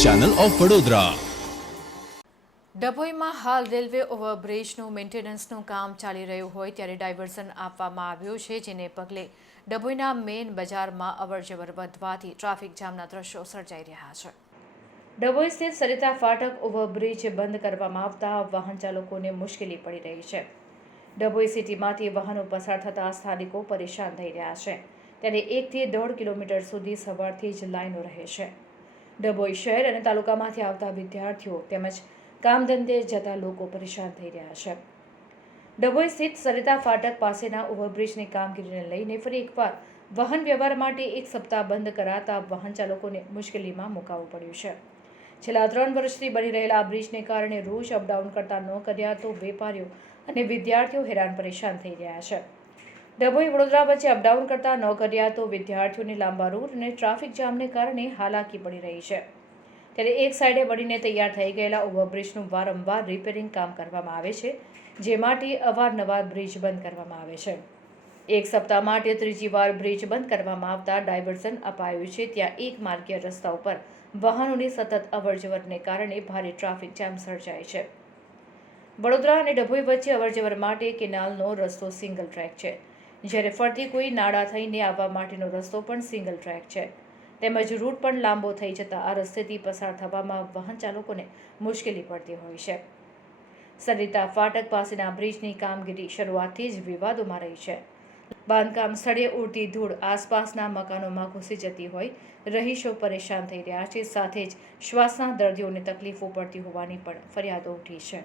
Channel of Vadodara. ડભોઈમાં હાલ railway ઓવરબ્રિજનું મેન્ટેનન્સનું કામ ચાલી રહ્યું હોય ત્યારે ડાયવર્ઝન આપવામાં આવ્યું છે, જેને પગલે ડભોઈના મેઇન બજારમાં અવરજવર વધવાથી ટ્રાફિક જામના દ્રશ્યો સર્જાઈ રહ્યા છે. ડભોઈ સ્થિત સરિતા ફાટક ઓવરબ્રિજ બંધ કરવામાં આવતા વાહન ચાલકોને મુશ્કેલી પડી રહી છે. ડભોઈ સિટીમાંથી વાહનો પસાર થતા સ્થાનિકો પરેશાન થઈ રહ્યા છે. ત્યારે એકથી દોઢ કિલોમીટર સુધી સવારથી જ લાઈનો રહે છે. ડભોઈ શહેર અને તાલુકામાંથી આવતા વિદ્યાર્થીઓ તેમજ કામ ધંધે જતા લોકો પરેશાન થઈ રહ્યા છે. ડભોઈ સ્થિત સરિતા ફાટક પાસેના ઓવરબ્રિજની કામગીરીને લઈને ફરી એકવાર વાહન વ્યવહાર માટે એક સપ્તાહ બંધ કરાતા વાહન ચાલકોને મુશ્કેલીમાં મુકાવવું પડ્યું છે. છેલ્લા ત્રણ વર્ષથી બની રહેલા આ બ્રિજને કારણે રોજ અપડાઉન કરતા ન કર્યા તો વેપારીઓ અને વિદ્યાર્થીઓ હેરાન પરેશાન થઈ રહ્યા છે. ડભોઈ વડોદરા વચ્ચે અપડાઉન કરતા ન કર્યા તો વિદ્યાર્થીઓને લાંબા રૂટ અને ટ્રાફિક જામને કારણે હાલાકી પડી રહી છે. ત્યારે એક સાઈડે બળીને તૈયાર થઈ ગયેલા ઓવરબ્રિજનું વારંવાર રિપેરિંગ કામ કરવામાં આવે છે, જે માટે અવારનવાર બ્રિજ બંધ કરવામાં આવે છે. એક સપ્તાહ માટે ત્રીજી વાર બ્રિજ બંધ કરવામાં આવતા ડાયવર્ઝન અપાયું છે, ત્યાં એક માર્ગીય રસ્તા ઉપર વાહનોની સતત અવરજવરને કારણે ભારે ટ્રાફિક જામ સર્જાય છે. વડોદરા અને ડભોઈ વચ્ચે અવરજવર માટે કેનાલનો રસ્તો સિંગલ ટ્રેક છે. જ્યારે ફરતી કોઈ નાળા થઈને આવવા માટેનો રસ્તો પણ સિંગલ ટ્રેક છે. તેમજ રૂટ પણ લાંબો થઈ જતાં આ રસ્તેથી પસાર થવામાં વાહન ચાલકોને મુશ્કેલી પડતી હોય છે. સરિતા ફાટક પાસેના બ્રિજની કામગીરી શરૂઆતથી જ વિવાદોમાં રહી છે. બાંધકામ સ્થળે ઉડતી ધૂળ આસપાસના મકાનોમાં ઘૂસી જતી હોય, રહીશો પરેશાન થઈ રહ્યા છે, સાથે જ શ્વાસના દર્દીઓને તકલીફો પડતી હોવાની પણ ફરિયાદો ઉઠી છે.